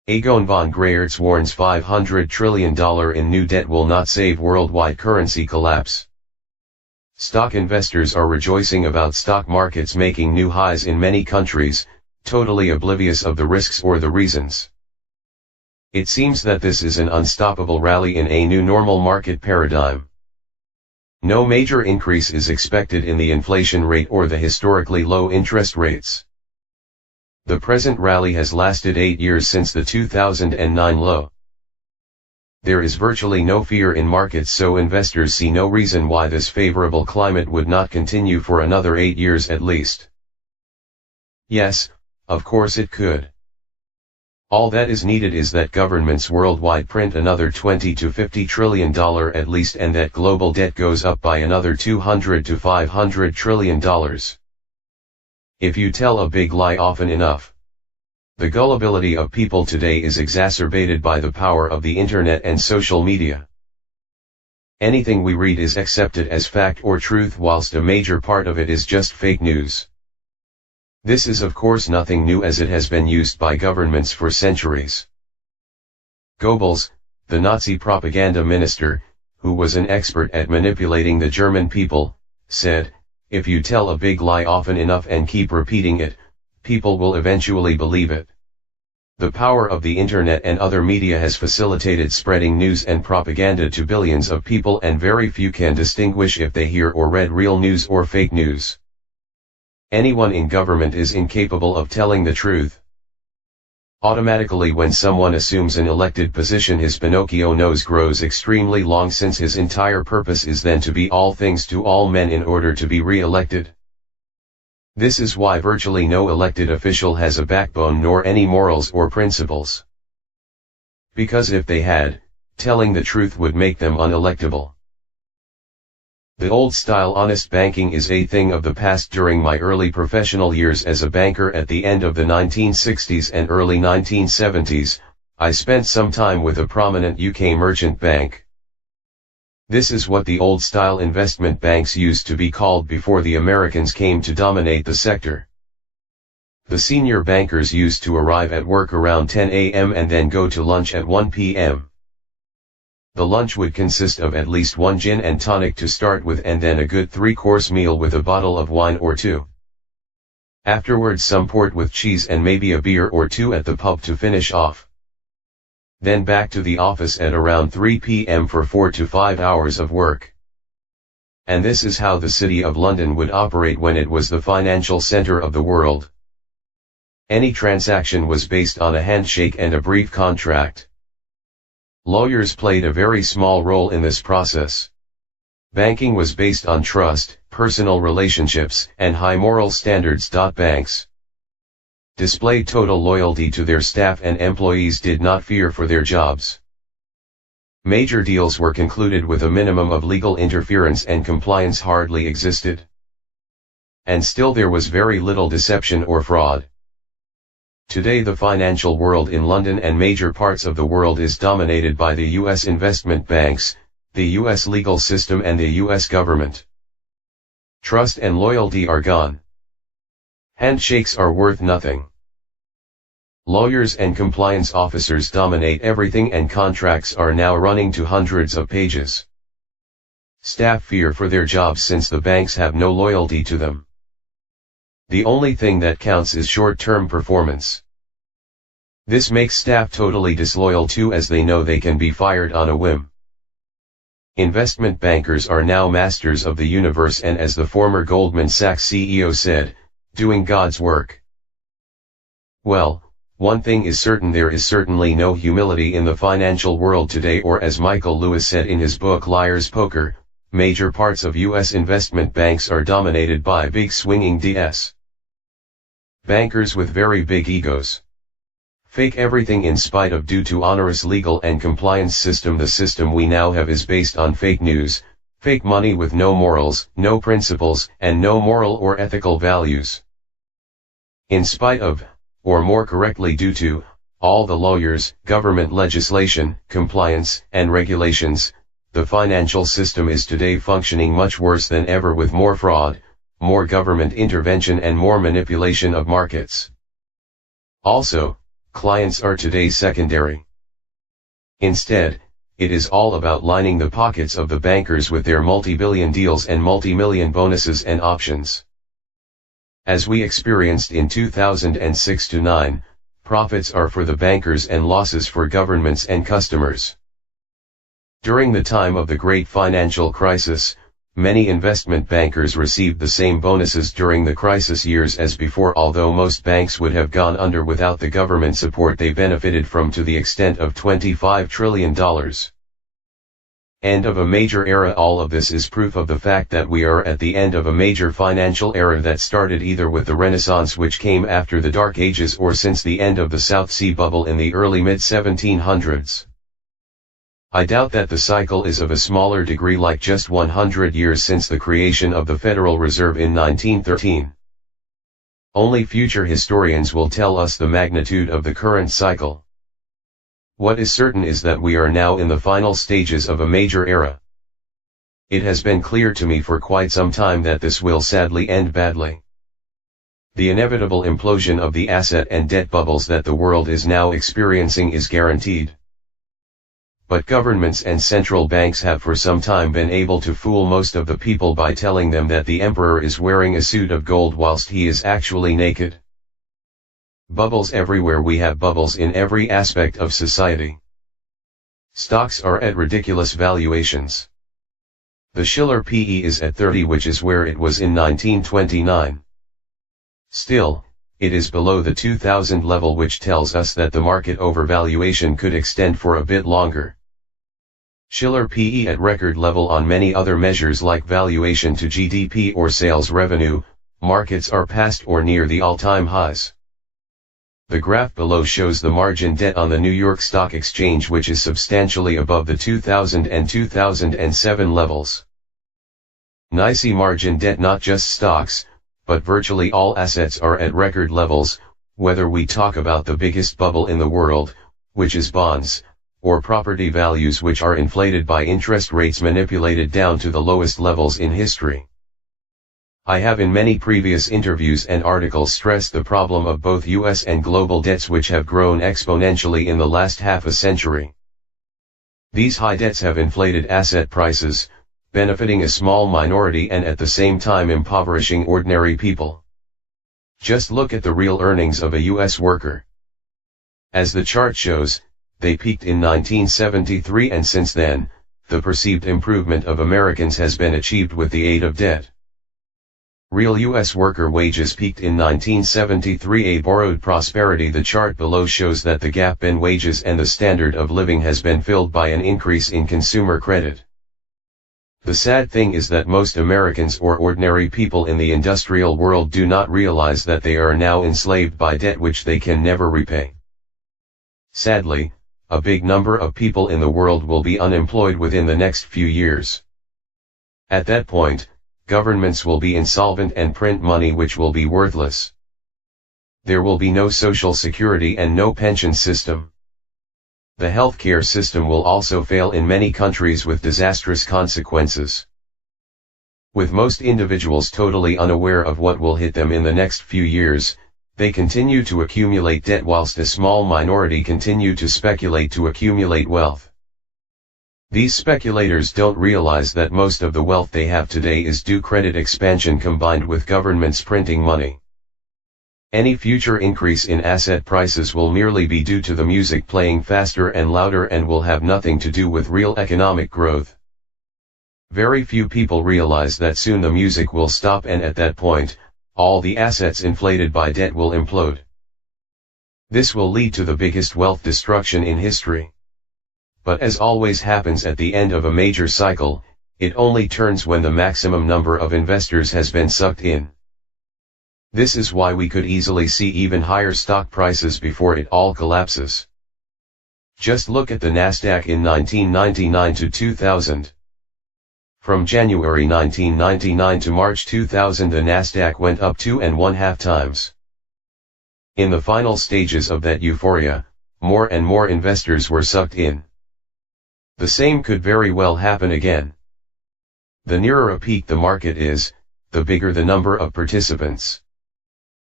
Egon von Greyerz warns $500 trillion in new debt will not save worldwide currency collapse. Stock investors are rejoicing about stock markets making new highs in many countries, totally oblivious of the risks or the reasons. It seems that this is an unstoppable rally in a new normal market paradigm. No major increase is expected in the inflation rate or the historically low interest rates. The present rally has lasted 8 years since the 2009 low. There is virtually no fear in markets, so investors see no reason why this favorable climate would not continue for another 8 years at least. Yes, of course it could. All that is needed is that governments worldwide print another $20 to $50 trillion at least, and that global debt goes up by another $200 to $500 trillion. If you tell a big lie often enough. The gullibility of people today is exacerbated by the power of the internet and social media. Anything we read is accepted as fact or truth, whilst a major part of it is just fake news. This is of course nothing new, as it has been used by governments for centuries. Goebbels, the Nazi propaganda minister, who was an expert at manipulating the German people, said, "If you tell a big lie often enough and keep repeating it, people will eventually believe it." The power of the internet and other media has facilitated spreading news and propaganda to billions of people, and very few can distinguish if they hear or read real news or fake news. Anyone in government is incapable of telling the truth. Automatically, when someone assumes an elected position, his Pinocchio nose grows extremely long, since his entire purpose is then to be all things to all men in order to be re-elected. This is why virtually no elected official has a backbone nor any morals or principles. Because if they had, telling the truth would make them unelectable. The old-style honest banking is a thing of the past. During my early professional years as a banker at the end of the 1960s and early 1970s, I spent some time with a prominent UK merchant bank. This is what the old-style investment banks used to be called before the Americans came to dominate the sector. The senior bankers used to arrive at work around 10 a.m. and then go to lunch at 1 p.m. The lunch would consist of at least one gin and tonic to start with, and then a good 3-course meal with a bottle of wine or two. Afterwards some port with cheese and maybe a beer or two at the pub to finish off. Then back to the office at around 3 p.m. for 4 to 5 hours of work. And this is how the City of London would operate when it was the financial center of the world. Any transaction was based on a handshake and a brief contract. Lawyers played a very small role in this process. Banking was based on trust, personal relationships, and high moral standards. Banks displayed total loyalty to their staff, and employees did not fear for their jobs. Major deals were concluded with a minimum of legal interference, and compliance hardly existed. And still there was very little deception or fraud. Today the financial world in London and major parts of the world is dominated by the U.S. investment banks, the U.S. legal system, and the U.S. government. Trust and loyalty are gone. Handshakes are worth nothing. Lawyers and compliance officers dominate everything, and contracts are now running to hundreds of pages. Staff fear for their jobs since the banks have no loyalty to them. The only thing that counts is short-term performance. This makes staff totally disloyal too, as they know they can be fired on a whim. Investment bankers are now masters of the universe, and as the former Goldman Sachs CEO said, doing God's work. Well, one thing is certain: there is certainly no humility in the financial world today, or as Michael Lewis said in his book Liar's Poker, major parts of U.S. investment banks are dominated by big swinging DS. Bankers with very big egos. Fake everything in spite of due to onerous legal and compliance system. The system we now have is based on fake news, fake money with no morals, no principles, and no moral or ethical values. In spite of, or more correctly due to, all the lawyers, government legislation, compliance, and regulations, the financial system is today functioning much worse than ever, with more fraud, more government intervention, and more manipulation of markets. Also, Clients are today secondary. Instead, it is all about lining the pockets of the bankers with their multi-billion deals and multi-million bonuses and options. As we experienced in 2006-09, profits are for the bankers and losses for governments and customers. During the time of the great financial crisis, many investment bankers received the same bonuses during the crisis years as before, although most banks would have gone under without the government support they benefited from to the extent of $25 trillion. End of a major era. All of this is proof of the fact that we are at the end of a major financial era that started either with the Renaissance, which came after the Dark Ages, or since the end of the South Sea bubble in the early mid-1700s. I doubt that the cycle is of a smaller degree, like just 100 years since the creation of the Federal Reserve in 1913. Only future historians will tell us the magnitude of the current cycle. What is certain is that we are now in the final stages of a major era. It has been clear to me for quite some time that this will sadly end badly. The inevitable implosion of the asset and debt bubbles that the world is now experiencing is guaranteed. But governments and central banks have for some time been able to fool most of the people by telling them that the emperor is wearing a suit of gold whilst he is actually naked. Bubbles everywhere. We have bubbles in every aspect of society. Stocks are at ridiculous valuations. The Shiller PE is at 30, which is where it was in 1929. Still, it is below the 2000 level, which tells us that the market overvaluation could extend for a bit longer. Shiller PE at record level on many other measures like valuation to GDP or sales revenue. Markets are past or near the all-time highs. The graph below shows the margin debt on the New York Stock Exchange, which is substantially above the 2000 and 2007 levels. NYSE margin debt, not just stocks, but virtually all assets are at record levels, whether we talk about the biggest bubble in the world, which is bonds, or property values which are inflated by interest rates manipulated down to the lowest levels in history. I have in many previous interviews and articles stressed the problem of both US and global debts, which have grown exponentially in the last half a century. These high debts have inflated asset prices, benefiting a small minority and at the same time impoverishing ordinary people. Just look at the real earnings of a US worker. As the chart shows, they peaked in 1973, and since then, the perceived improvement of Americans has been achieved with the aid of debt. Real US worker wages peaked in 1973, a borrowed prosperity. The chart below shows that the gap in wages and the standard of living has been filled by an increase in consumer credit. The sad thing is that most Americans or ordinary people in the industrial world do not realize that they are now enslaved by debt which they can never repay. Sadly, a big number of people in the world will be unemployed within the next few years. At that point, governments will be insolvent and print money which will be worthless. There will be no social security and no pension system. The healthcare system will also fail in many countries with disastrous consequences. With most individuals totally unaware of what will hit them in the next few years, they continue to accumulate debt whilst a small minority continue to speculate to accumulate wealth. These speculators don't realize that most of the wealth they have today is due credit expansion combined with governments printing money. Any future increase in asset prices will merely be due to the music playing faster and louder and will have nothing to do with real economic growth. Very few people realize that soon the music will stop, and at that point, all the assets inflated by debt will implode. This will lead to the biggest wealth destruction in history. But as always happens at the end of a major cycle, it only turns when the maximum number of investors has been sucked in. This is why we could easily see even higher stock prices before it all collapses. Just look at the Nasdaq in 1999 to 2000. From January 1999 to March 2000, the Nasdaq went up 2.5 times. In the final stages of that euphoria, more and more investors were sucked in. The same could very well happen again. The nearer a peak the market is, the bigger the number of participants.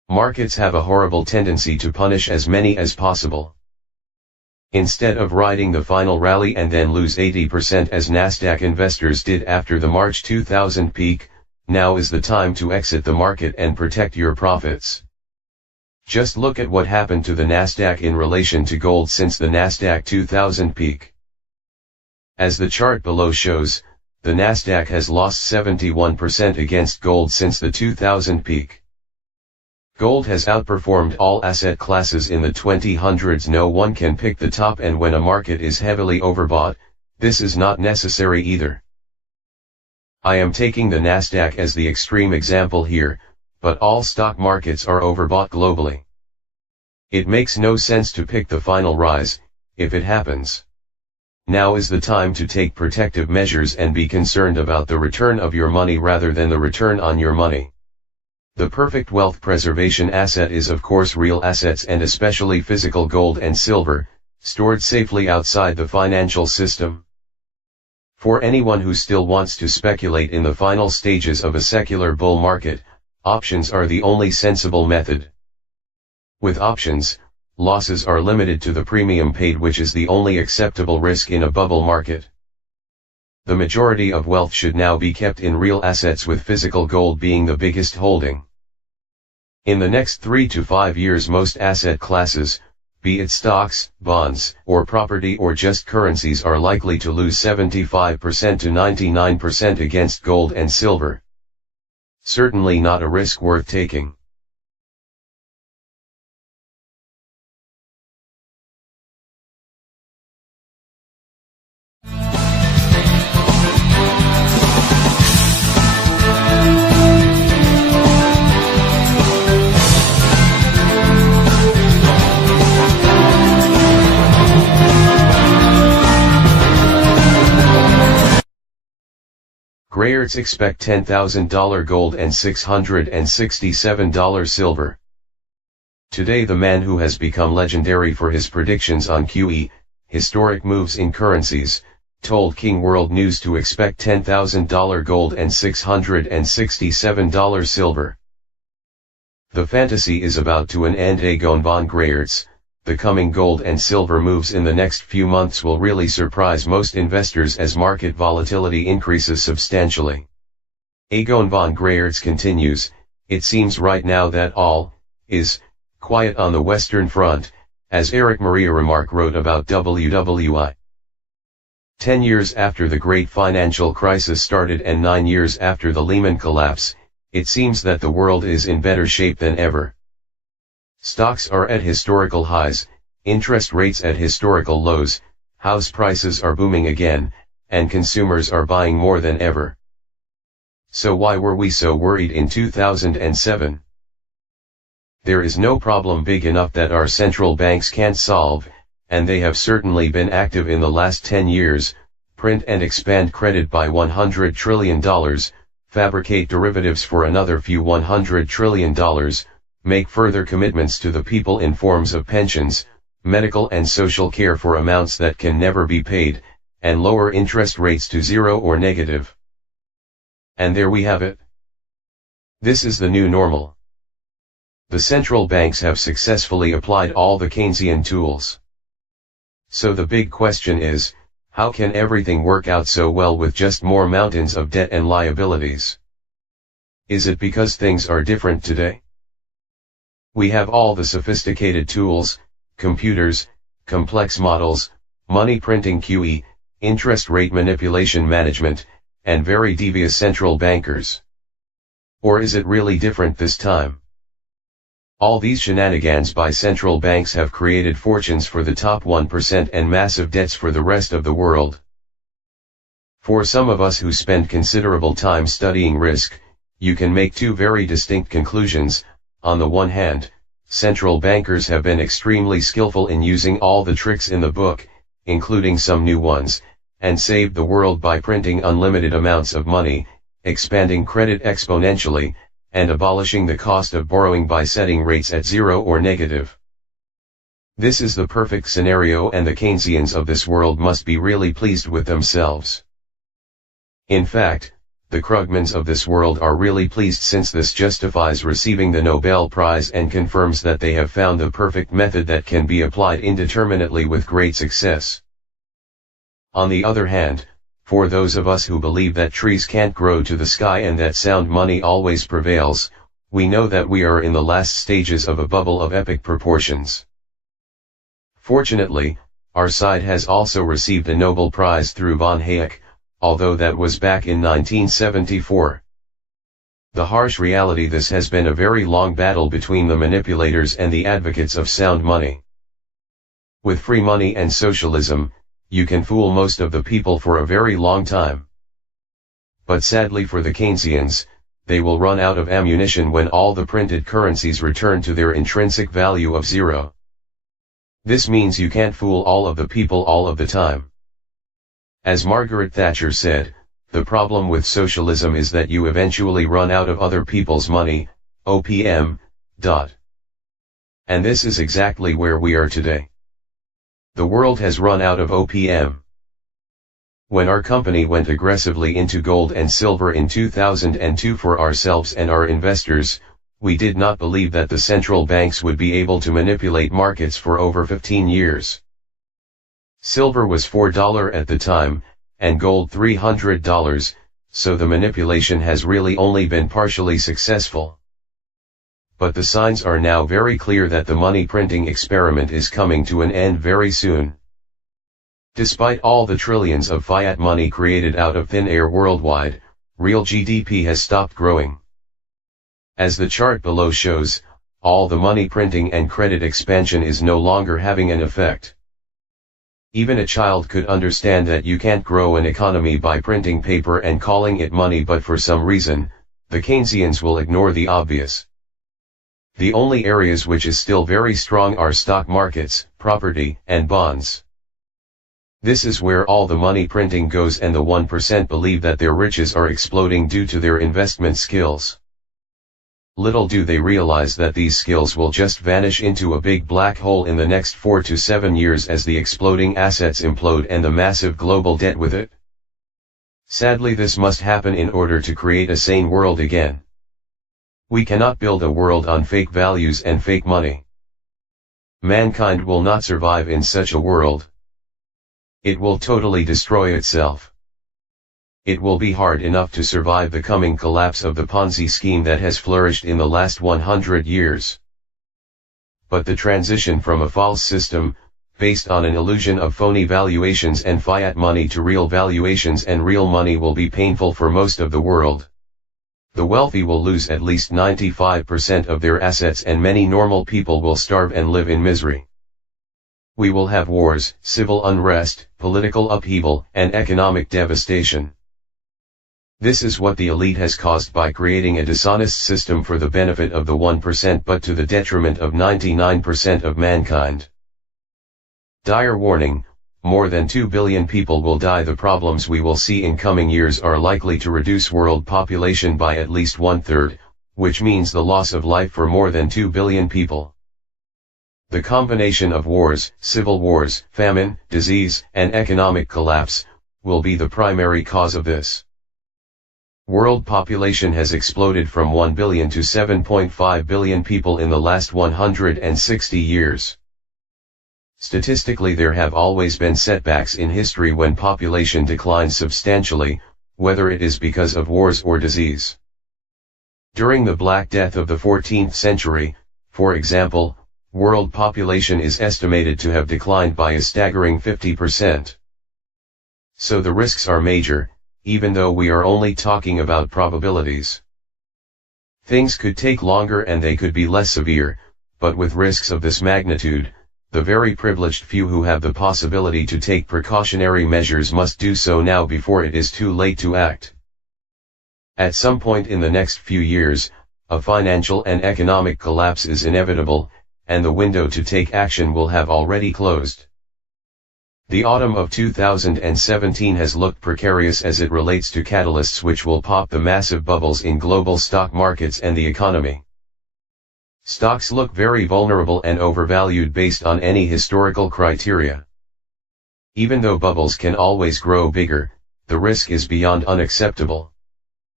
Markets have a horrible tendency to punish as many as possible. Instead of riding the final rally and then lose 80% as Nasdaq investors did after the March 2000 peak, now is the time to exit the market and protect your profits. Just look at what happened to the Nasdaq in relation to gold since the Nasdaq 2000 peak. As the chart below shows, the Nasdaq has lost 71% against gold since the 2000 peak. Gold has outperformed all asset classes in the 2000s. No one can pick the top, and when a market is heavily overbought, this is not necessary either. I am taking the Nasdaq as the extreme example here, but all stock markets are overbought globally. It makes no sense to pick the final rise, if it happens. Now is the time to take protective measures and be concerned about the return of your money rather than the return on your money. The perfect wealth preservation asset is of course real assets, and especially physical gold and silver, stored safely outside the financial system. For anyone who still wants to speculate in the final stages of a secular bull market, options are the only sensible method. With options, losses are limited to the premium paid, which is the only acceptable risk in a bubble market. The majority of wealth should now be kept in real assets, with physical gold being the biggest holding. In the next 3 to 5 years, most asset classes, be it stocks, bonds, or property or just currencies, are likely to lose 75% to 99% against gold and silver. Certainly not a risk worth taking. Greyerz expect $10,000 gold and $667 silver. Today the man who has become legendary for his predictions on QE, historic moves in currencies, told King World News to expect $10,000 gold and $667 silver. The fantasy is about to an end. Egon von Greyerz, the coming gold and silver moves in the next few months will really surprise most investors as market volatility increases substantially. Egon von Greyerz continues, "It seems right now that all is quiet on the Western Front," as Eric Maria Remarque wrote about WWI. 10 years after the great financial crisis started and 9 years after the Lehman collapse, it seems that the world is in better shape than ever. Stocks are at historical highs, interest rates at historical lows, house prices are booming again, and consumers are buying more than ever. So why were we so worried in 2007? There is no problem big enough that our central banks can't solve, and they have certainly been active in the last 10 years, print and expand credit by $100 trillion, fabricate derivatives for another few $100 trillion, make further commitments to the people in forms of pensions, medical and social care for amounts that can never be paid, and lower interest rates to zero or negative. And there we have it. This is the new normal. The central banks have successfully applied all the Keynesian tools. So the big question is, how can everything work out so well with just more mountains of debt and liabilities? Is it because things are different today? We have all the sophisticated tools, computers, complex models, money printing QE, interest rate manipulation management, and very devious central bankers. Or is it really different this time? All these shenanigans by central banks have created fortunes for the top 1% and massive debts for the rest of the world. For some of us who spend considerable time studying risk, you can make two very distinct conclusions. On the one hand, central bankers have been extremely skillful in using all the tricks in the book, including some new ones, and saved the world by printing unlimited amounts of money, expanding credit exponentially, and abolishing the cost of borrowing by setting rates at zero or negative. This is the perfect scenario, and the Keynesians of this world must be really pleased with themselves. In fact, the Krugmans of this world are really pleased, since this justifies receiving the Nobel Prize and confirms that they have found the perfect method that can be applied indeterminately with great success. On the other hand, for those of us who believe that trees can't grow to the sky and that sound money always prevails, we know that we are in the last stages of a bubble of epic proportions. Fortunately, our side has also received a Nobel Prize through von Hayek, although that was back in 1974. The harsh reality: this has been a very long battle between the manipulators and the advocates of sound money. With free money and socialism, you can fool most of the people for a very long time. But sadly for the Keynesians, they will run out of ammunition when all the printed currencies return to their intrinsic value of zero. This means you can't fool all of the people all of the time. As Margaret Thatcher said, the problem with socialism is that you eventually run out of other people's money, OPM. And this is exactly where we are today. The world has run out of OPM. When our company went aggressively into gold and silver in 2002 for ourselves and our investors, we did not believe that the central banks would be able to manipulate markets for over 15 years. Silver was $4 at the time, and gold $300, so the manipulation has really only been partially successful. But the signs are now very clear that the money printing experiment is coming to an end very soon. Despite all the trillions of fiat money created out of thin air worldwide, real GDP has stopped growing. As the chart below shows, all the money printing and credit expansion is no longer having an effect. Even a child could understand that you can't grow an economy by printing paper and calling it money, but for some reason, the Keynesians will ignore the obvious. The only areas which is still very strong are stock markets, property, and bonds. This is where all the money printing goes, and the 1% believe that their riches are exploding due to their investment skills. Little do they realize that these skills will just vanish into a big black hole in the next 4 to 7 years as the exploding assets implode and the massive global debt with it. Sadly, this must happen in order to create a sane world again. We cannot build a world on fake values and fake money. Mankind will not survive in such a world. It will totally destroy itself. It will be hard enough to survive the coming collapse of the Ponzi scheme that has flourished in the last 100 years. But the transition from a false system, based on an illusion of phony valuations and fiat money, to real valuations and real money will be painful for most of the world. The wealthy will lose at least 95% of their assets, and many normal people will starve and live in misery. We will have wars, civil unrest, political upheaval, and economic devastation. This is what the elite has caused by creating a dishonest system for the benefit of the 1% but to the detriment of 99% of mankind. Dire warning: more than 2 billion people will die. The problems we will see in coming years are likely to reduce world population by at least 1/3, which means the loss of life for more than 2 billion people. The combination of wars, civil wars, famine, disease, and economic collapse will be the primary cause of this. World population has exploded from 1 billion to 7.5 billion people in the last 160 years. Statistically, there have always been setbacks in history when population declines substantially, whether it is because of wars or disease. During the Black Death of the 14th century, for example, world population is estimated to have declined by a staggering 50%. So the risks are major, even though we are only talking about probabilities. Things could take longer and they could be less severe, but with risks of this magnitude, the very privileged few who have the possibility to take precautionary measures must do so now before it is too late to act. At some point in the next few years, a financial and economic collapse is inevitable, and the window to take action will have already closed. The autumn of 2017 has looked precarious as it relates to catalysts which will pop the massive bubbles in global stock markets and the economy. Stocks look very vulnerable and overvalued based on any historical criteria. Even though bubbles can always grow bigger, the risk is beyond unacceptable.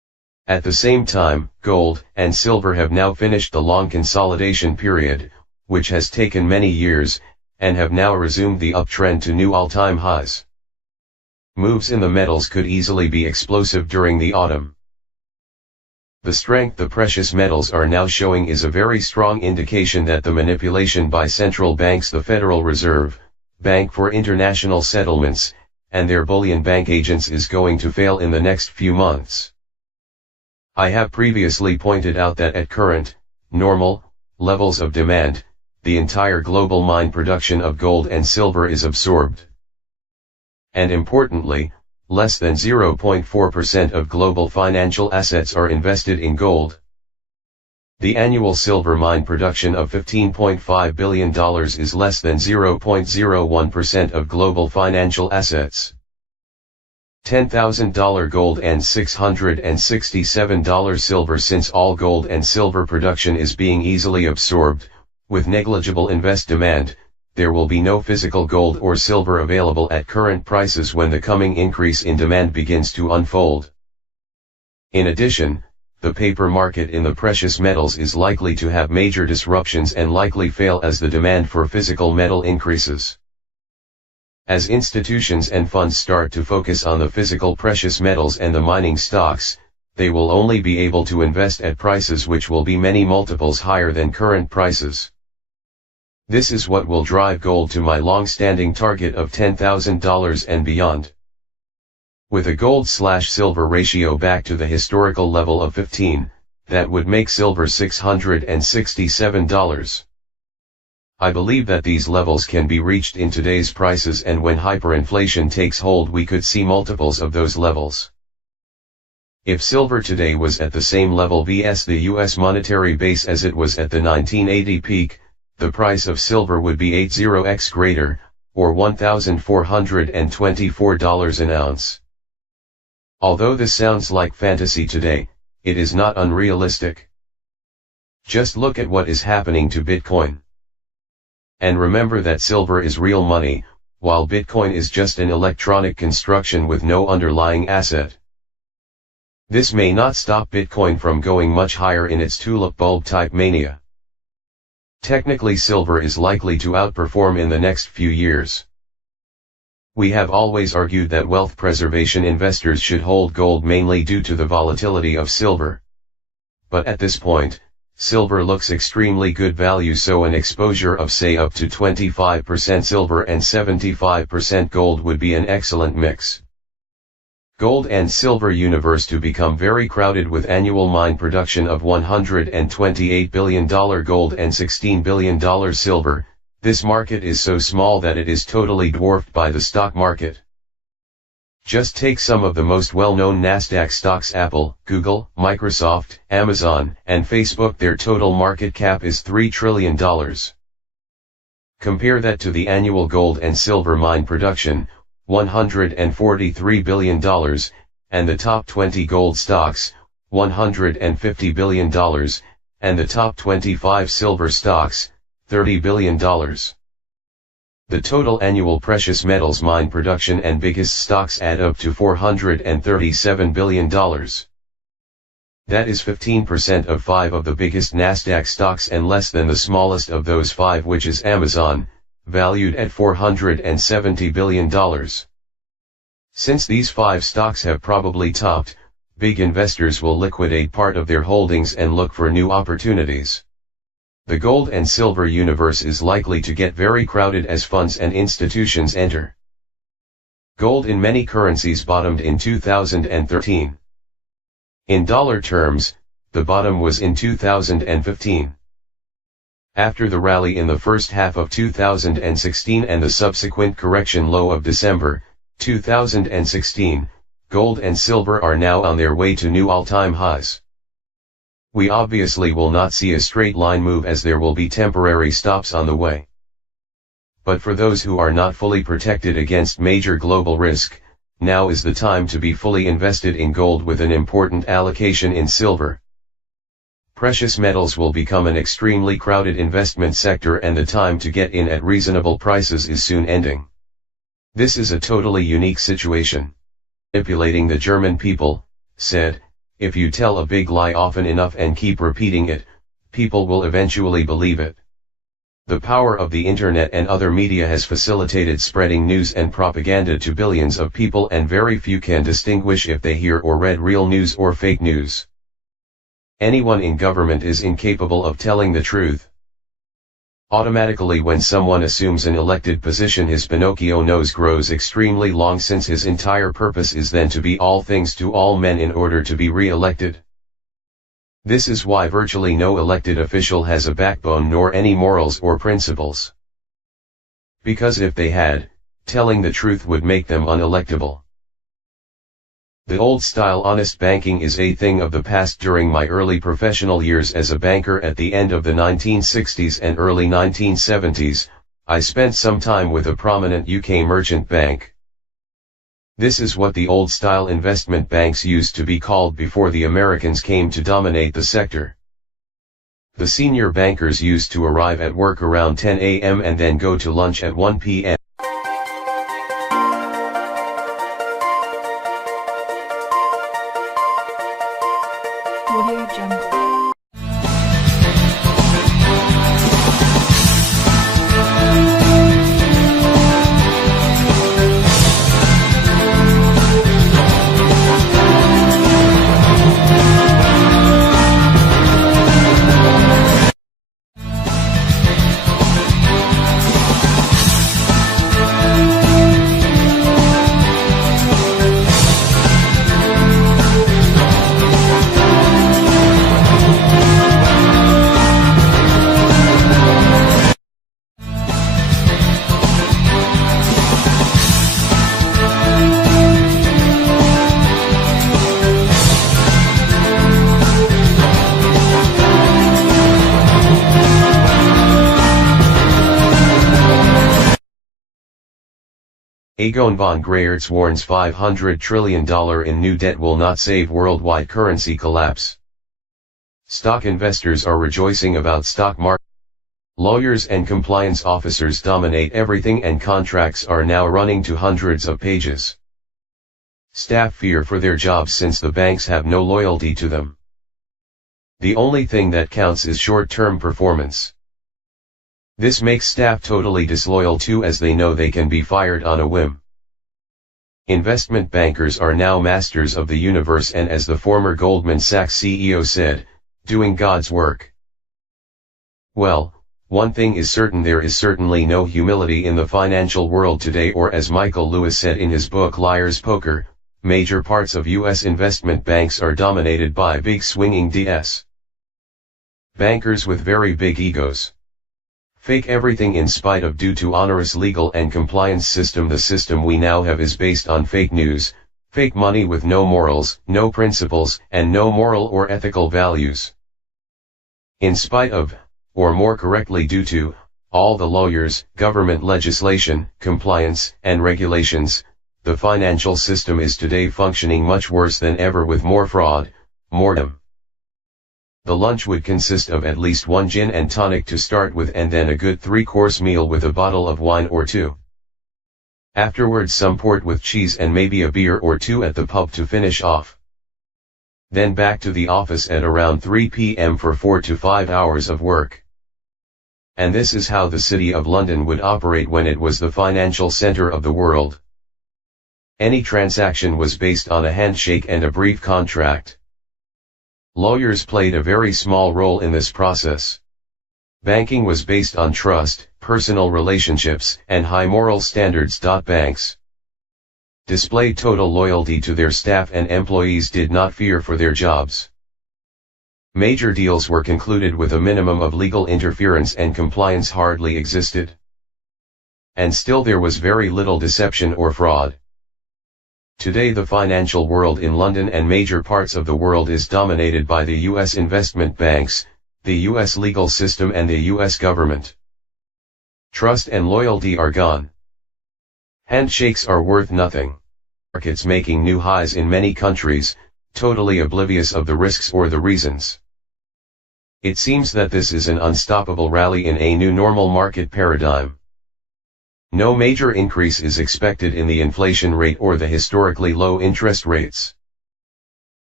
At the same time, gold and silver have now finished the long consolidation period, which has taken many years, and have now resumed the uptrend to new all-time highs. Moves in the metals could easily be explosive during the autumn. The strength the precious metals are now showing is a very strong indication that the manipulation by central banks, the Federal Reserve, Bank for International Settlements, and their bullion bank agents is going to fail in the next few months. I have previously pointed out that at current, normal, levels of demand, the entire global mine production of gold and silver is absorbed. And importantly, less than 0.4% of global financial assets are invested in gold. The annual silver mine production of $15.5 billion is less than 0.01% of global financial assets. $10,000 gold and $667 silver. Since all gold and silver production is being easily absorbed, with negligible invest demand, there will be no physical gold or silver available at current prices when the coming increase in demand begins to unfold. In addition, the paper market in the precious metals is likely to have major disruptions and likely fail as the demand for physical metal increases. As institutions and funds start to focus on the physical precious metals and the mining stocks, they will only be able to invest at prices which will be many multiples higher than current prices. This is what will drive gold to my long-standing target of $10,000 and beyond. With a gold/silver ratio back to the historical level of 15, that would make silver $667. I believe that these levels can be reached in today's prices, and when hyperinflation takes hold we could see multiples of those levels. If silver today was at the same level vs the US monetary base as it was at the 1980 peak, the price of silver would be 80x greater, or $1,424 an ounce. Although this sounds like fantasy today, it is not unrealistic. Just look at what is happening to Bitcoin. And remember that silver is real money, while Bitcoin is just an electronic construction with no underlying asset. This may not stop Bitcoin from going much higher in its tulip bulb type mania. Technically, silver is likely to outperform in the next few years. We have always argued that wealth preservation investors should hold gold mainly due to the volatility of silver. But at this point, silver looks extremely good value, so an exposure of say up to 25% silver and 75% gold would be an excellent mix. Gold and silver universe to become very crowded with annual mine production of $128 billion gold and $16 billion silver. This market is so small that it is totally dwarfed by the stock market. Just take some of the most well-known Nasdaq stocks: Apple, Google, Microsoft, Amazon, and Facebook. Their total market cap is $3 trillion. Compare that to the annual gold and silver mine production, $143 billion, and the top 20 gold stocks, $150 billion, and the top 25 silver stocks, $30 billion. The total annual precious metals mine production and biggest stocks add up to $437 billion. That is 15% of 5 of the biggest Nasdaq stocks and less than the smallest of those 5, which is Amazon, valued at $470 billion. Since these 5 stocks have probably topped, big investors will liquidate part of their holdings and look for new opportunities. The gold and silver universe is likely to get very crowded as funds and institutions enter. Gold in many currencies bottomed in 2013. In dollar terms, the bottom was in 2015. After the rally in the first half of 2016 and the subsequent correction low of December 2016, gold and silver are now on their way to new all-time highs. We obviously will not see a straight line move, as there will be temporary stops on the way. But for those who are not fully protected against major global risk, now is the time to be fully invested in gold with an important allocation in silver. Precious metals will become an extremely crowded investment sector, and the time to get in at reasonable prices is soon ending. This is a totally unique situation. Manipulating the German people, said, if you tell a big lie often enough and keep repeating it, people will eventually believe it. The power of the internet and other media has facilitated spreading news and propaganda to billions of people, and very few can distinguish if they hear or read real news or fake news. Anyone in government is incapable of telling the truth. Automatically, when someone assumes an elected position, his Pinocchio nose grows extremely long, since his entire purpose is then to be all things to all men in order to be re-elected. This is why virtually no elected official has a backbone nor any morals or principles. Because if they had, telling the truth would make them unelectable. The old-style honest banking is a thing of the past. During my early professional years as a banker at the end of the 1960s and early 1970s, I spent some time with a prominent UK merchant bank. This is what the old-style investment banks used to be called before the Americans came to dominate the sector. The senior bankers used to arrive at work around 10 a.m. and then go to lunch at 1 p.m. Audio Jungle. Egon von Greyerz warns $500 trillion in new debt will not save worldwide currency collapse. Stock investors are rejoicing about stock market. Lawyers and compliance officers dominate everything, and contracts are now running to hundreds of pages. Staff fear for their jobs since the banks have no loyalty to them. The only thing that counts is short-term performance. This makes staff totally disloyal too, as they know they can be fired on a whim. Investment bankers are now masters of the universe, and as the former Goldman Sachs CEO said, doing God's work. Well, one thing is certain: there is certainly no humility in the financial world today, or as Michael Lewis said in his book Liar's Poker, major parts of U.S. investment banks are dominated by big swinging DS. Bankers with very big egos. Fake everything in spite of due to onerous legal and compliance system. The system we now have is based on fake news, fake money with no morals, no principles, and no moral or ethical values. In spite of, or more correctly due to, all the lawyers, government legislation, compliance, and regulations, the financial system is today functioning much worse than ever, with more fraud, more dumb. The lunch would consist of at least one gin and tonic to start with, and then a good 3-course meal with a bottle of wine or two. Afterwards some port with cheese and maybe a beer or two at the pub to finish off. Then back to the office at around 3 p.m. for 4 to 5 hours of work. And this is how the City of London would operate when it was the financial center of the world. Any transaction was based on a handshake and a brief contract. Lawyers played a very small role in this process. Banking was based on trust, personal relationships, and high moral standards. Banks displayed total loyalty to their staff, and employees did not fear for their jobs. Major deals were concluded with a minimum of legal interference, and compliance hardly existed. And still there was very little deception or fraud. Today the financial world in London and major parts of the world is dominated by the U.S. investment banks, the U.S. legal system, and the U.S. government. Trust and loyalty are gone. Handshakes are worth nothing. Markets making new highs in many countries, totally oblivious of the risks or the reasons. It seems that this is an unstoppable rally in a new normal market paradigm. No major increase is expected in the inflation rate or the historically low interest rates.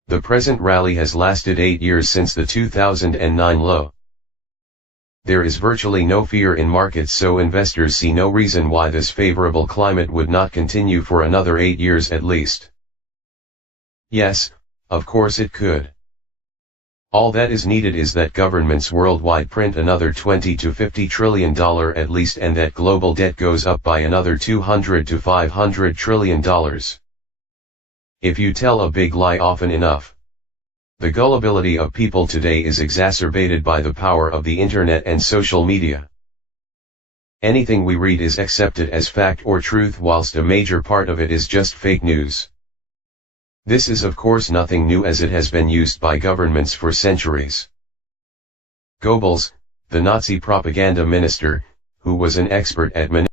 The present rally has lasted 8 years since the 2009 low. There is virtually no fear in markets, so investors see no reason why this favorable climate would not continue for another 8 years at least. Yes, of course it could. All that is needed is that governments worldwide print another $20 to $50 trillion at least, and that global debt goes up by another $200 to $500 trillion. If you tell a big lie often enough. The gullibility of people today is exacerbated by the power of the internet and social media. Anything we read is accepted as fact or truth, whilst a major part of it is just fake news. This is of course nothing new, as it has been used by governments for centuries. Goebbels, the Nazi propaganda minister, who was an expert at